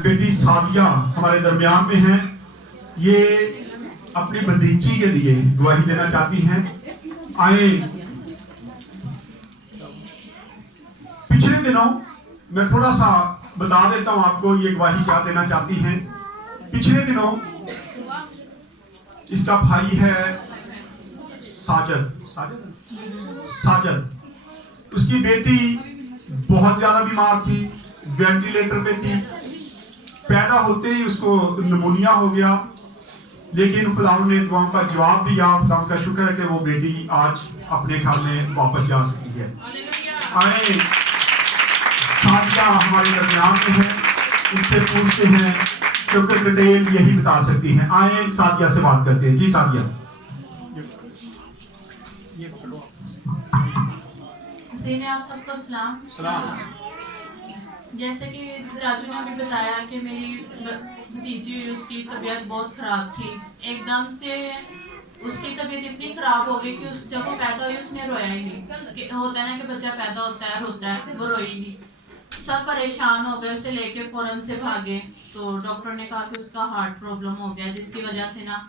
बेटी सादिया हमारे दरमियान में हैं। ये अपनी भतीजी के लिए गवाही देना चाहती हैं। आए, पिछले दिनों मैं थोड़ा सा बता देता हूं आपको ये गवाही क्या देना चाहती हैं। पिछले दिनों इसका भाई है साजद, उसकी बेटी बहुत ज्यादा बीमार थी, वेंटिलेटर पे थी। पैदा होते ही उसको निमोनिया हो गया, लेकिन खुदा ने दुआओं का जवाब दिया। खुदा का शुक्र है कि वो बेटी आज अपने घर में वापस जा सकती है। आए, सादिया हमारे दरमियान में है, इनसे पूछते हैं क्योंकि डिटेल यही बता सकती हैं। आए सादिया से बात करते हैं। जी सादिया। आप सबको सलाम। जैसे कि चाचू ने अभी बताया कि मेरी भतीजी, उसकी तबीयत बहुत ख़राब थी। एकदम से उसकी तबीयत इतनी ख़राब हो गई कि जब वो पैदा हुई उसने रोया ही नहीं। होता है ना कि बच्चा पैदा होता है रोता है, वो रोई नहीं। सब परेशान हो गए, उसे लेके फ़ौरन से भागे। तो डॉक्टर ने कहा कि उसका हार्ट प्रॉब्लम हो गया, जिसकी वजह से ना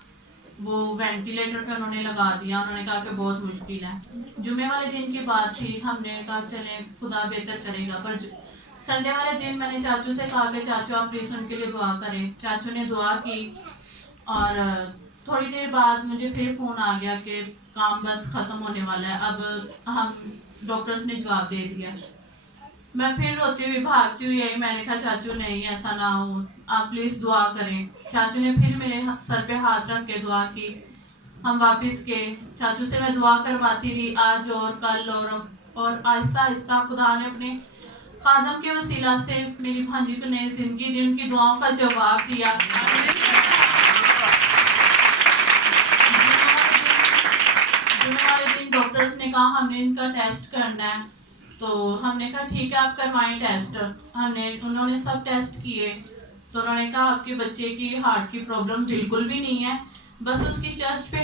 वो वेंटिलेटर पे उन्होंने लगा दिया। उन्होंने कहा कि बहुत मुश्किल है। जुमे वाले दिन की बात थी, हमने कहा चले खुदा बेहतर करेगा। पर संडे वाले दिन मैंने चाचू से कहा कि चाचू आप प्लीज़ उनके लिए दुआ करें। चाचू ने दुआ की और थोड़ी देर बाद मुझे फिर फ़ोन आ गया कि काम बस ख़त्म होने वाला है, अब हम डॉक्टर्स ने जवाब दे दिया। मैं फिर रोती हुई भागती हुई आई। मैंने कहा चाचू नहीं, ऐसा ना हो, आप प्लीज़ दुआ करें। चाचू ने फिर मेरे सर पे हाथ रख के दुआ की। हम वापस गए, चाचू से मैं दुआ करवाती रही आज और कल, और आहिस्ता आहिस्ता खुदा ने अपने खादम के वसीला से मेरी भांजी को नई जिंदगी दी, उनकी दुआओं का जवाब दिया। जुमे वाले दिन डॉक्टर्स ने कहा हमने इनका टेस्ट करना है। तो हमने कहा ठीक है आप करवाएं टेस्ट। उन्होंने सब टेस्ट किए। तो उन्होंने कहा आपके बच्चे की हार्ट की प्रॉब्लम बिल्कुल भी नहीं है, बस उसकी चेस्ट पे